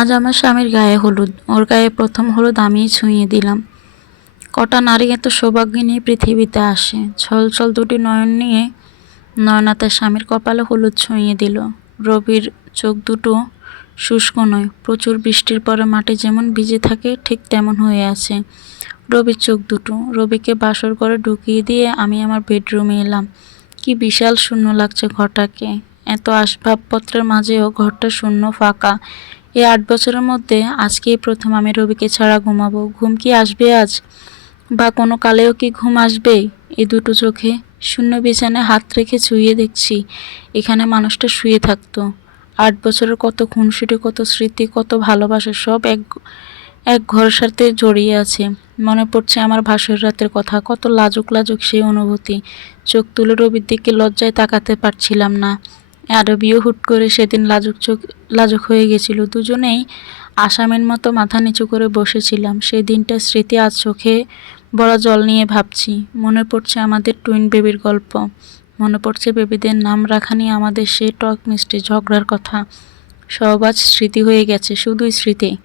আজ আমার স্বামীর গায়ে হলুদ। ওর গায়ে প্রথম হলুদ আমিই ছুঁয়ে দিলাম। কটা নারী এত সৌভাগ্য নিয়ে পৃথিবীতে আসে। ছল ছল দুটি নয়ন নিয়ে নয়না তার স্বামীর কপালে হলুদ ছুঁয়ে দিল। রবির চোখ দুটো শুষ্ক নয়। প্রচুর বৃষ্টির পরে মাটি যেমন ভিজে থাকে, ঠিক তেমন হয়ে আছে। রবির চোখ দুটো। রবিকে বাসর করে ঢুকিয়ে দিয়ে আমি আমার বেডরুমে এলাম। কি বিশাল শূন্য লাগছে ঘরটাকে। এত আসবাবপত্রের মাঝেও ঘরটা শূন্য ফাঁকা। এই আট বছরের মধ্যে আজকেই প্রথম আমি রবিকে ছাড়া ঘুমাবো। ঘুম কি আসবে আজ? বা কোনো কালেও কি ঘুম আসবে? এই দুটো চোখে শূন্য বিছানায় হাত রেখে ছুঁয়ে দেখছি, এখানে মানুষটা শুয়ে থাকতো। আট বছরের কত খুনসুটি, কত স্মৃতি, কত ভালোবাসা, সব এক এক ঘরের সাথে জড়িয়ে আছে। মনে পড়ছে আমার ভাসুর রাতের কথা, কত লাজুক লাজুক সেই অনুভূতি। চোখ তুলে রবির দিকে লজ্জায় তাকাতে পারছিলাম না। আরবিও হুট করে সেদিন লাজুক চোখ, লাজুক হয়ে গেছিল। দুজনেই আসামের মতো মাথা নিচু করে বসেছিলাম। সেই দিনটা স্মৃতি আজ চোখে বড় জল নিয়ে ভাবছি। মনে পড়ছে আমাদের টুইন বেবির গল্প। মনে পড়ছে বেবিদের নাম রাখা নিয়ে আমাদের সে টক মিষ্টি ঝগড়ার কথা। সব আজ স্মৃতি হয়ে গেছে, শুধুই স্মৃতি।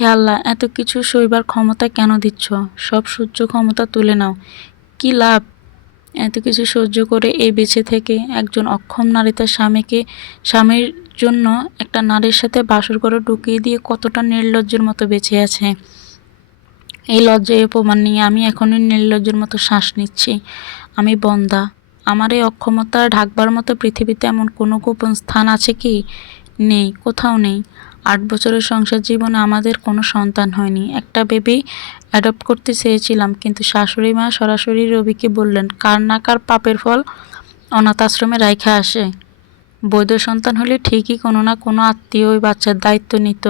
হে আল্লাহ, এত কিছু সইবার ক্ষমতা কেন দিচ্ছ? সব সহ্য ক্ষমতা তুলে নাও। কি লাভ? এত কিছু সহ্য করে এই বেঁচে থেকে একজন অক্ষম নারী তার স্বামীকে, স্বামীর জন্য একটা নারীর সাথে বাসর করে ঢুকিয়ে দিয়ে কতটা নির্লজ্জের মতো বেঁচে আছে। এই লজ্জায় প্রমাণ নিয়ে আমি এখনই নির্লজ্জের মতো শ্বাস নিচ্ছি। আমি বন্দা। আমার এই অক্ষমতা ঢাকবার মতো পৃথিবীতে এমন কোনো গোপন স্থান আছে কি? নেই, কোথাও নেই। আট বছরের সংসার জীবনে আমাদের কোনো সন্তান হয়নি। একটা বেবি অ্যাডপ্ট করতে চেয়েছিলাম, কিন্তু শাশুড়ি মা সরাসরি রবিকে বললেন, কার না কার পাপের ফল অনাথ আশ্রমে রাইখা আসে। বৈধ সন্তান হলে ঠিকই কোনো না কোনো আত্মীয় ওই বাচ্চার দায়িত্ব নিত।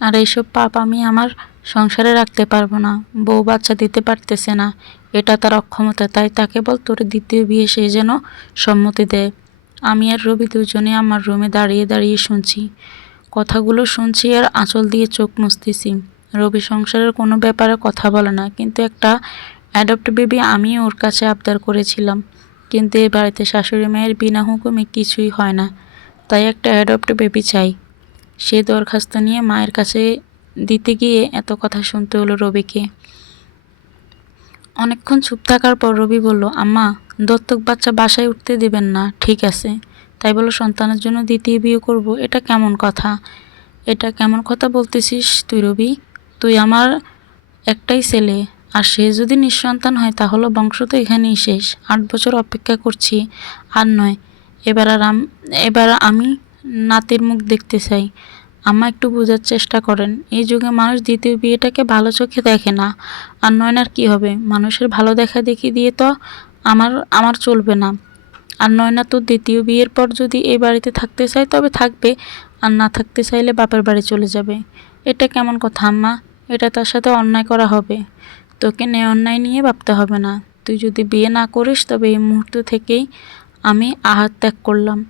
আর এইসব পাপ আমি আমার সংসারে রাখতে পারব না। বউ বাচ্চা দিতে পারতেছে না। এটা তার অক্ষমতা, তাই তাকে বল তোর দ্বিতীয় বিয়ে সে যেন সম্মতি দেয়। আমি আর রবি দুজনে আমার রুমে দাঁড়িয়ে দাঁড়িয়ে শুনছি। কথাগুলো শুনছি আর আঁচল দিয়ে চোখ মুছতেছি। রবি সংসারের কোনো ব্যাপারে কথা বলে না, কিন্তু একটা অ্যাডপ্ট বেবি আমি ওর কাছে আবদার করেছিলাম। কিন্তু এই বাড়িতে শাশুড়ি মায়ের বিনা হুকুমে কিছুই হয় না, তাই একটা অ্যাডপ্ট বেবি চাই। সে দরখাস্ত নিয়ে মায়ের কাছে দিতে গিয়ে এত কথা শুনতে হলো রবিকে। অনেকক্ষণ চুপ থাকার পর রবি বলল, আম্মা, দত্তক বাচ্চা বাসায় উঠতে দেবেন না, ঠিক আছে। তাই বলো সন্তানের জন্য দ্বিতীয় বিয়ে করব, এটা কেমন কথা? এটা কেমন কথা বলতেছিস তুই, রবি? তুই আমার একটাই ছেলে, আর সে যদি নিঃসন্তান হয় তাহলে বংশ তো এখানেই শেষ। আট বছর অপেক্ষা করছি, আর নয়, এবার আর এবার আমি নাতির মুখ দেখতে চাই। আমা একটু বোঝার চেষ্টা করেন, এই যুগে মানুষ দ্বিতীয় বিয়েটাকে ভালো চোখে দেখে না, আর নয়নার কি হবে? মানুষের ভালো দেখা দেখি দিয়ে তো আমার আমার চলবে না। আর নয়না তো দ্বিতীয় বিয়ের পর যদি এই বাড়িতে থাকতে চায়, তবে থাকবে। আর না থাকতে চাইলে বাপের বাড়ি চলে যাবে। এটা কেমন কথা, আম্মা? এটা তার সাথে অন্যায় করা হবে। তোকে নে অন্যায় নিয়ে ভাবতে হবে না। তুই যদি বিয়ে না করিস, তবে এই মুহূর্ত থেকেই আমি আহাত ত্যাগ করলাম।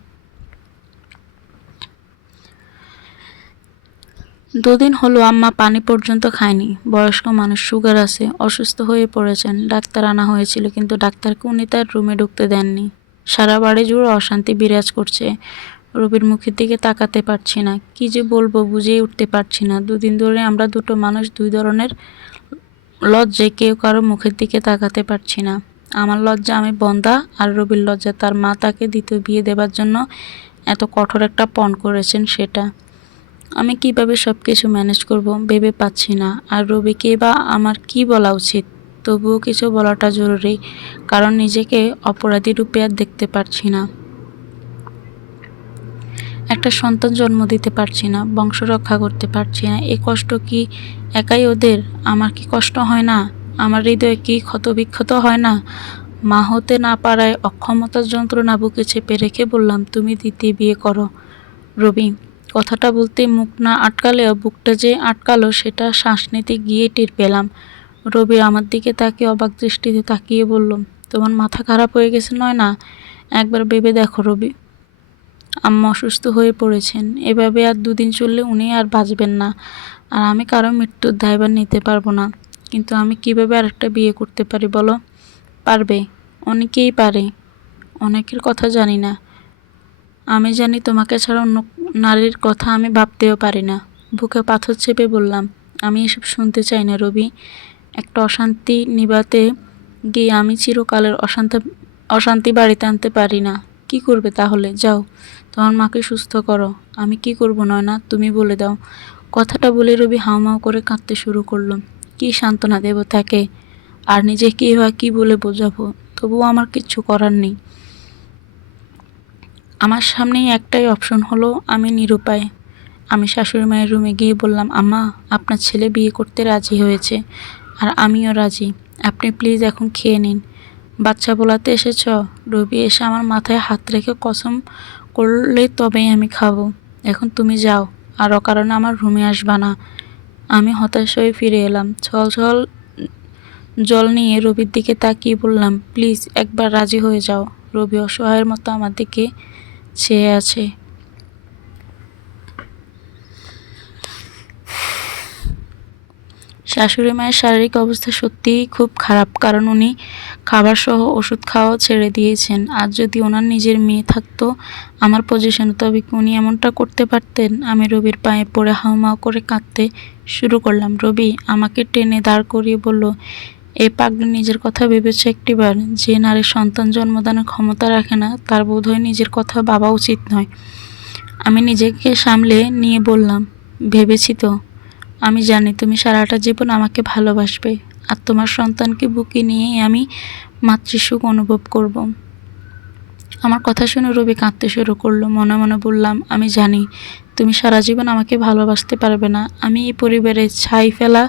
দুদিন হলো আম্মা পানি পর্যন্ত খায়নি। বয়স্ক মানুষ, সুগার আছে, অসুস্থ হয়ে পড়েছেন। ডাক্তার আনা হয়েছিল, কিন্তু ডাক্তারকে উনি তার রুমে ঢুকতে দেননি। সারা বাড়ি জুড়ে অশান্তি বিরাজ করছে। রবির মুখের দিকে তাকাতে পারছি না। কি যে বলব, বুঝেই উঠতে পারছি না। দুদিন ধরে আমরা দুটো মানুষ, দুই ধরনের লজ্জায় কেউ কারও মুখের দিকে তাকাতে পারছি না। আমার লজ্জা আমি বন্দা, আর রবির লজ্জা তার মা তাকে দ্বিতীয় বিয়ে দেবার জন্য এত কঠোর একটা পণ করেছেন সেটা। আমি কীভাবে সব কিছু ম্যানেজ করব ভেবে পাচ্ছি না। আর রবিকে বা আমার কি বলা উচিত? তবুও কিছু বলাটা জরুরি, কারণ নিজেকে অপরাধী রূপে আর দেখতে পারছি না। একটা সন্তান জন্ম দিতে পারছি না, বংশ রক্ষা করতে পারছি না। এই কষ্ট কি একাই ওদের? আমার কি কষ্ট হয় না? আমার হৃদয়ে কি ক্ষত বিক্ষত হয় না? মা হতে না পারায় অক্ষমতার যন্ত্রণা বুকে চেপে রেখে বললাম, তুমি দ্বিতীয় বিয়ে করো। রবি, কথাটা বলতে মুখ না আটকালেও বুকটা যে আটকালো, সেটা শ্বাস নিতে গিয়ে টের পেলাম। রবি আমার দিকে তাকিয়ে অবাক দৃষ্টিতে তাকিয়ে বলল, তোমার মাথা খারাপ হয়ে গেছে নয় না? একবার ভেবে দেখো রবি। আম্মা অসুস্থ হয়ে পড়েছেন। এভাবে আর দুদিন চললে উনি আর বাঁচবেন না। আর আমি কারও মৃত্যুর দায়ভার নিতে পারব না। কিন্তু আমি কীভাবে আরেকটা বিয়ে করতে পারি বলো? পারবে? অনেকেই পারে। অনেকের কথা জানি না। আমি জানি তোমাকে ছাড়া অন্য নারীর কথা আমি ভাবতেও পারি না। বুকে পাথর চেপে বললাম, আমি এসব শুনতে চাই না রবি। একটা অশান্তি নিবাতে গিয়ে আমি চিরকালের অশান্ত, অশান্তি বাড়িতে আনতে পারি না। কি করবে তাহলে? যাও, তোমার মাকে সুস্থ করো। আমি কি করব নয় না তুমি বলে দাও। কথাটা বলে রবি হাউমাউ করে কাঁদতে শুরু করল। কি সান্ত্বনা দেব তাকে? আর নিজে কি বা কি বলে বোঝাবো? তবুও আমার কিচ্ছু করার নেই। আমার সামনেই একটাই অপশন হলো, আমি নিরুপায়। আমি শাশুড়ি মায়ের রুমে গিয়ে বললাম, আম্মা, আপনার ছেলে বিয়ে করতে রাজি হয়েছে। আর আমিও রাজি। আপনি প্লিজ এখন খেয়ে নিন। বাচ্চা বলাতে এসেছ? রবি এসে আমার মাথায় হাত রেখে কসম করলে তবেই আমি খাব। এখন তুমি যাও, আর অকারণে আমার রুমে আসবা না। আমি হতাশ হয়ে ফিরে এলাম। ছল ছল জল নিয়ে রবির দিকে তাকিয়ে বললাম, প্লিজ একবার রাজি হয়ে যাও। রবি অসহায়ের মতো আমার দিকে চেয়ে আছে। শাশুড়ি মায়ের শারীরিক অবস্থা সত্যিই খুব খারাপ, কারণ উনি খাবার সহ ওষুধ খাওয়াও ছেড়ে দিয়েছেন। আর যদি ওনার নিজের মেয়ে থাকতো, আমার পজিশন তবে উনি এমনটা করতে পারতেন? আমি রবির পায়ে পড়ে হাউমাউ করে কাঁদতে শুরু করলাম। রবি আমাকে টেনে দাঁড় করিয়ে বলল, এ পাগলি নিজের কথা ভেবেছে একটিবার। যে নারীর সন্তান জন্মদানের ক্ষমতা রাখে না, তার বোধহয় নিজের কথা ভাবা উচিত নয়। আমি নিজেকে সামলে নিয়ে বললাম, ভেবেছি তো। আমি জানি তুমি সারাটা জীবন আমাকে ভালোবাসবে, আর তোমার সন্তানকে বুকে নিয়েই আমি মাতৃসুখ অনুভব করব। আমার কথা শুনে রবি কাঁদতে শুরু করল। মনে মনে বললাম, আমি জানি তুমি সারা জীবন আমাকে ভালোবাসতে পারবে না। আমি এই পরিবারে ছাই ফেলা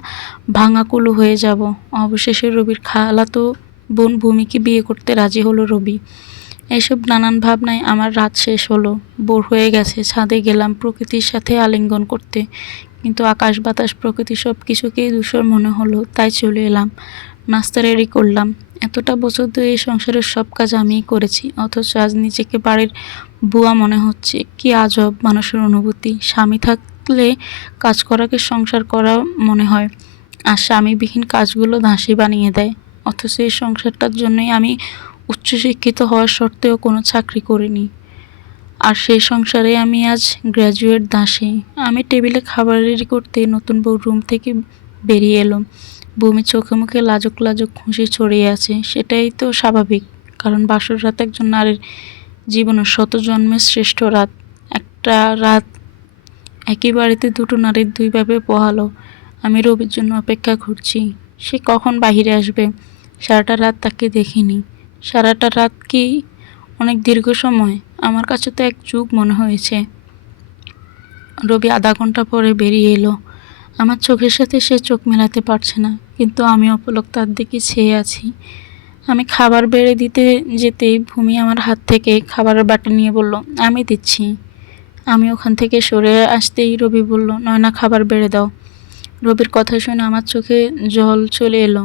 ভাঙা কুলু হয়ে যাব। অবশেষে রবির খালাতো বোন ভূমিকে বিয়ে করতে রাজি হলো রবি। এইসব নানান ভাবনায় আমার রাত শেষ হলো। বোর হয়ে গেছে, ছাদে গেলাম প্রকৃতির সাথে আলিঙ্গন করতে। কিন্তু আকাশ, বাতাস, প্রকৃতি সব কিছুকেই দূষণ মনে হলো, তাই চলে এলাম। নাস্তা রেডি করলাম। এতটা বছর ধরে এই সংসারের সব কাজ আমিই করেছি, অথচ আজ নিজেকে বাড়ির বুয়া মনে হচ্ছে। কি আজব মানুষের অনুভূতি। স্বামী থাকলে কাজ করাকে সংসার করা মনে হয়, আর স্বামীবিহীন কাজগুলো ধাঁসি বানিয়ে দেয়। অথচ এই সংসারটার জন্যই আমি উচ্চশিক্ষিত হওয়ার সত্ত্বেও কোনো চাকরি করিনি। আর সেই সংসারে আমি আজ গ্র্যাজুয়েট দাসী। আমি টেবিলে খাবার রেডি করতে নতুন বউ রুম থেকে বেরিয়ে এলো। বৌমি চোখে মুখে লাজুক লাজুক খুশি ছড়িয়ে আছে। সেটাই তো স্বাভাবিক, কারণ বাসর রাত একজন নারীর জীবনের শত জন্মের শ্রেষ্ঠ রাত। একটা রাত একই বাড়িতে দুটো নারীর দুইভাবে পোহালো। আমি রবির জন্য অপেক্ষা করছি। সে কখন বাহিরে আসবে? সারাটা রাত তাকে দেখিনি। সারাটা রাত কি? অনেক দীর্ঘ সময়। আমার কাছে তো এক যুগ মনে হয়েছে। রবি আধা ঘণ্টা পরে বেরিয়ে এলো। আমার চোখের সাথে সে চোখ মেলাতে পারছে না, কিন্তু আমি অপলক তার দিকে ছেয়ে আছি। আমি খাবার বেড়ে দিতে যেতেই ভূমি আমার হাত থেকে খাবারের বাটি নিয়ে বলল, আমি দিচ্ছি। আমি ওখান থেকে সরে আসতেই রবি বলল, নয়না, খাবার বেড়ে দাও। রবির কথা শুনে আমার চোখে জল চলে এলো।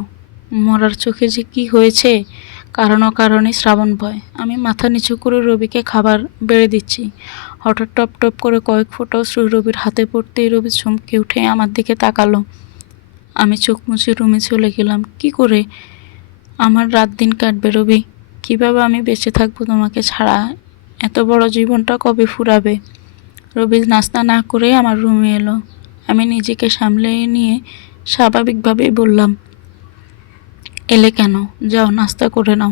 মরার চোখে যে কি হয়েছে? কারণ অকারণে শ্রাবণ ভয়। আমি মাথা নিচু করে রবিকে খাবার বেড়ে দিচ্ছি। হঠাৎ টপ টপ করে কয়েক ফোঁটাও শ্রী রবির হাতে পড়তেই রবি চমকে উঠে আমার দিকে তাকালো। আমি চোখ মুছে রুমে চলে গেলাম। কি করে? আমার রাত দিন কাটবে রবি। কীভাবে আমি বেঁচে থাকব তোমাকে ছাড়া? এত বড় জীবনটা কবে ফুরাবে? রবি নাস্তা না করে আমার রুমে এলো। আমি নিজেকে সামলে নিয়ে স্বাভাবিকভাবেই বললাম এলে কেন? যাও, নাস্তা করে নাও।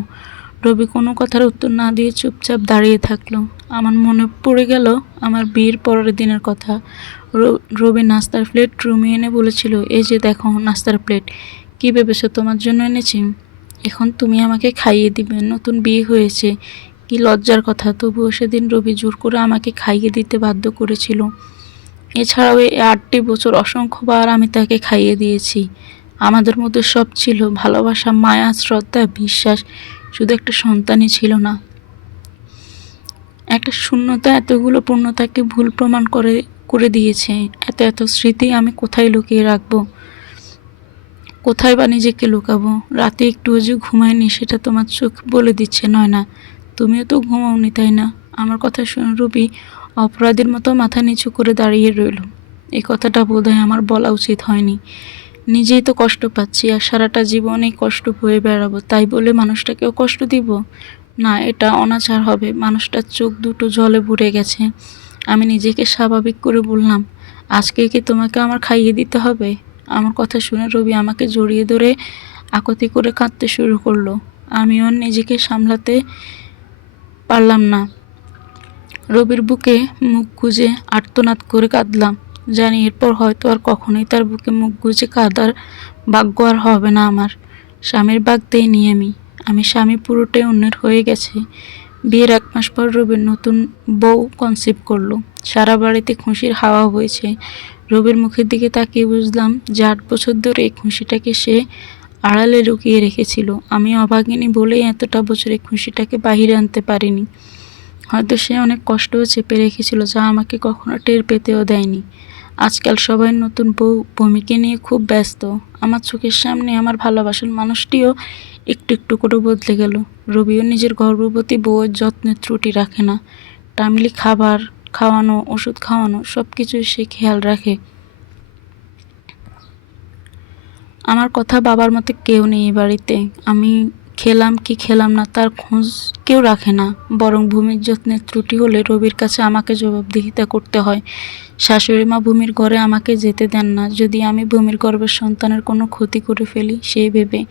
রবি কোনো কথার উত্তর না দিয়ে চুপচাপ দাঁড়িয়ে থাকল। আমার মনে পড়ে গেল আমার বিয়ের পরের দিনের কথা। রবি নাস্তার প্লেট রুমে এনে বলেছিল, এই যে দেখো নাস্তার প্লেট। কী ভেবেছো, তোমার জন্য এনেছি? এখন তুমি আমাকে খাইয়ে দিবে, নতুন বিয়ে হয়েছে। কি লজ্জার কথা, তবুও সেদিন রবি জোর করে আমাকে খাইয়ে দিতে বাধ্য করেছিল। এছাড়াও এই আটটি বছর অসংখ্যবার আমি তাকে খাইয়ে দিয়েছি। আমাদের মধ্যে সব ছিল, ভালোবাসা, মায়া, শ্রদ্ধা, বিশ্বাস। শুধু একটা সন্তানই ছিল না। একটা শূন্যতা, এতগুলো পূর্ণতাকে ভুল প্রমাণ করে করে দিয়েছে। এত এত স্মৃতি আমি কোথায় লুকিয়ে রাখব? কোথায় বা নিজেকে লুকাবো? রাতে একটু যে ঘুমায়নি, সেটা তোমার চোখ বলে দিচ্ছে, নয় না? তুমিও তো ঘুমাওনি, তাই না? আমার কথা শুনে রবি অপরাধীর মতো মাথা নিচু করে দাঁড়িয়ে রইল। এই কথাটা বোধহয় আমার বলা উচিত হয়নি। নিজেই তো কষ্ট পাচ্ছি আর সারাটা জীবনে কষ্ট হয়ে বেড়াবো, তাই বলে মানুষটাকেও কষ্ট দিব? না, এটা অনাচার হবে। মানুষটার চোখ দুটো জলে ভরে গেছে। আমি নিজেকে স্বাভাবিক করে বললাম, আজকে কি তোমাকে আমার খাইয়ে দিতে হবে? আমার কথা শুনে রবি আমাকে জড়িয়ে ধরে আকতি করে কাঁদতে শুরু করল। আমিও নিজেকে সামলাতে পারলাম না। রবির বুকে মুখ খুঁজে আর্তনাদ করে কাঁদলাম। জানি এরপর হয়তো আর কখনোই তার বুকে মুখ গুজে কাঁদার ভাগ্য আর হবে না আমার। স্বামীর বাগ দেয়নি আমি। আমি স্বামী পুরোটাই অন্যের হয়ে গেছে। বিয়ের এক মাস পর রবির নতুন বউ কনসিভ করল। সারা বাড়িতে খুশির হাওয়া হয়েছে রবির মুখের দিকে তাকিয়ে বুঝলাম যে আট বছর ধরে এই খুশিটাকে সে আড়ালে লুকিয়ে রেখেছিল। আমি অভাগিনী বলেই এতটা বছর এই খুশিটাকে বাহিরে আনতে পারিনি। হয়তো সে অনেক কষ্টও চেপে রেখেছিল যা আমাকে কখনো টের পেতেও দেয়নি। আজকাল সবাই নতুন বউ ভূমিকে নিয়ে খুব ব্যস্ত। আমার চোখের সামনে আমার ভালোবাসার মানুষটিও একটু একটু করে বদলে গেল। রবিও নিজের গর্ভবতী বউয়ের যত্নের ত্রুটি রাখে না। টাইমলি খাবার, খাওয়ানো, ওষুধ খাওয়ানো সব কিছুই সে খেয়াল রাখে। আমার কথা বাবার মতো কেউ নেই বাড়িতে। আমি খেলাম কি খেলাম না তার খোঁজ কেউ রাখে না। বরং ভূমির যত্নের ত্রুটি হলে রবির কাছে আমাকে জবাবদিহিতা করতে হয়। শাশুড়ি মা ভূমির ঘরে আমাকে যেতে দেন না। যদি আমি ভূমির গর্ভের সন্তানের কোনো ক্ষতি করে ফেলি সেই ভেবে,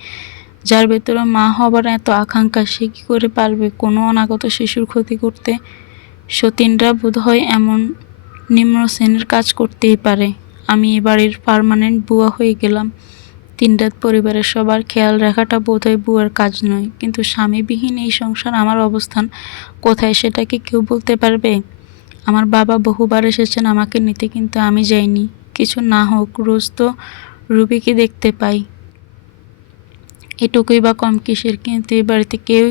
যার ভেতরে মা হবার এত আকাঙ্ক্ষা, সে কী করে পারবে? কোনো অনাগত শিশুর ক্ষতি করতে? সতীনরা বোধহয় এমন নিম্ন শ্রেণির কাজ করতেই পারে। আমি এবারের পারমানেন্ট বুয়া হয়ে গেলাম। তিন রাত পরিবারের সবার খেয়াল রাখাটা বোধহয় বুয়ার কাজ নয়। কিন্তু স্বামীবিহীন এই সংসার আমার অবস্থান, কোথায় সেটা কি কেউ বলতে পারবে? আমার বাবা বহুবার এসেছেন আমাকে নিতে, কিন্তু আমি যাইনি। কিছু না হোক, রোজ তো রুবিকে দেখতে পাই। এটুকুই বা কম কিসের, কিন্তু এই বাড়িতে কেউ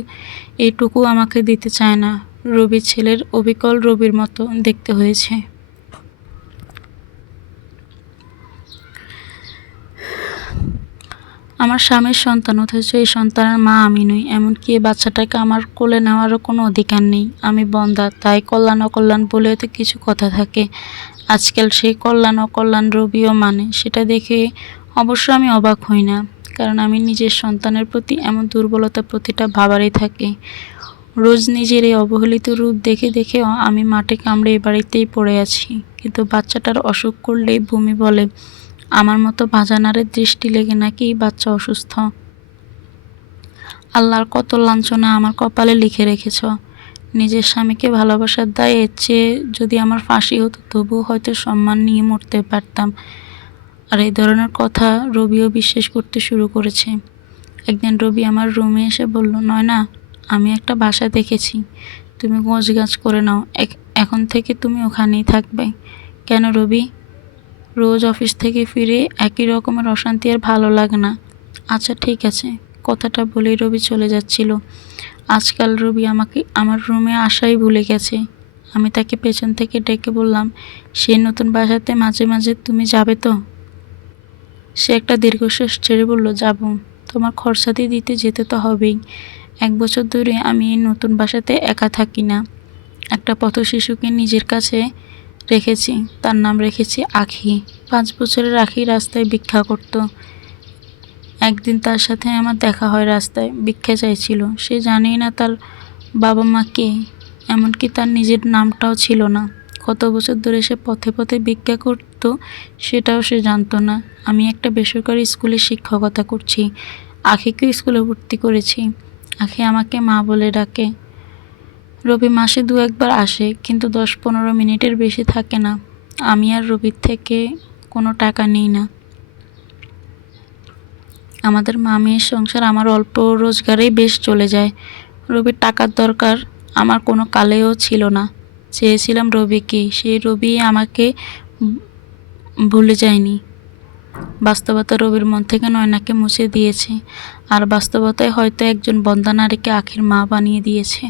এটুকু আমাকে দিতে চায় না। রবির ছেলের অবিকল রবির মতো দেখতে হয়েছে। আমার স্বামীর সন্তান, অথচ এই সন্তানের মা আমি নই। এমনকি এই বাচ্চাটাকে আমার কোলে নেওয়ারও কোনো অধিকার নেই। আমি বন্দা, তাই কল্যাণ অকল্যাণ বলে তো কিছু কথা থাকে। আজকাল সেই কল্যাণ অকল্যাণ রবিও মানে সেটা দেখে অবশ্য আমি অবাক হই না। কারণ আমি নিজের সন্তানের প্রতি এমন দুর্বলতা প্রতিটা ভাবারই থাকে। রোজ নিজের এই অবহেলিত রূপ দেখে দেখেও আমি মাঠে কামড়ে এ বাড়িতেই পড়ে আছি। কিন্তু বাচ্চাটার অসুখ করলেই ভূমি বলে আমার মতো বাজানারের দৃষ্টি লেগে নাকি বাচ্চা অসুস্থ? আল্লাহর কত লাঞ্ছনা আমার কপালে লিখে রেখেছ। নিজের স্বামীকে ভালোবাসার দায় এর চেয়ে যদি আমার ফাঁসি হতো, তবুও হয়তো সম্মান নিয়ে মরতে পারতাম। আর এই ধরনের কথা রবিও বিশ্বাস করতে শুরু করেছে। একদিন রবি আমার রুমে এসে বলল নয় না আমি একটা বাসা দেখেছি। তুমি গোছ গাছ করে নাও। এখন থেকে তুমি ওখানেই থাকবে। কেন রবি? রোজ অফিস থেকে ফিরে একই রকমের অশান্তি আর ভালো লাগে না। আচ্ছা ঠিক আছে। কথাটা বলেই রবি চলে যাচ্ছিল। আজকাল রবি আমাকে আমার রুমে আসাই ভুলে গেছে। আমি তাকে পেছন থেকে ডেকে বললাম, সে নতুন বাসাতে মাঝে মাঝে তুমি যাবে তো? সে একটা দীর্ঘশ্বাস ছেড়ে বলল, যাব। তোমার খরচাতে দিতে যেতে তো হবেই। এক বছর ধরে আমি নতুন বাসাতে একা থাকি না। একটা পথ শিশুকে নিজের কাছে রেখেছি। তার নাম রেখেছি আখি। পাঁচ বছরের আখি রাস্তায় ভিক্ষা করত। একদিন তার সাথে আমার দেখা হয় রাস্তায়, ভিক্ষা চাইছিল। সে জানেই না তার বাবা মা কে, এমনকি তার নিজের নামটাও ছিল না। কত বছর ধরে সে পথে পথে ভিক্ষা করত, সেটাও সে জানতো না। আমি একটা বেসরকারি স্কুলে শিক্ষকতা করছি। আখিকে স্কুলে ভর্তি করেছি। আখি আমাকে মা বলে ডাকে। রবি মাসে দু একবার আসে, কিন্তু দশ পনেরো মিনিটের বেশি থাকে না। আমি আর রবির থেকে কোনো টাকা নিই না। আমাদের মামির সংসার আমার অল্প রোজগারেই বেশ চলে যায়। রবির টাকার দরকার আমার কোনো কালেও ছিল না। চেয়েছিলাম রবিকে সেই রবি আমাকে ভুলে যায়নি। বাস্তবতা রবির মন থেকে নয়নাকে মুছে দিয়েছে, আর বাস্তবতায় হয়তো একজন বন্দা নারীকে আখির মা বানিয়ে দিয়েছে।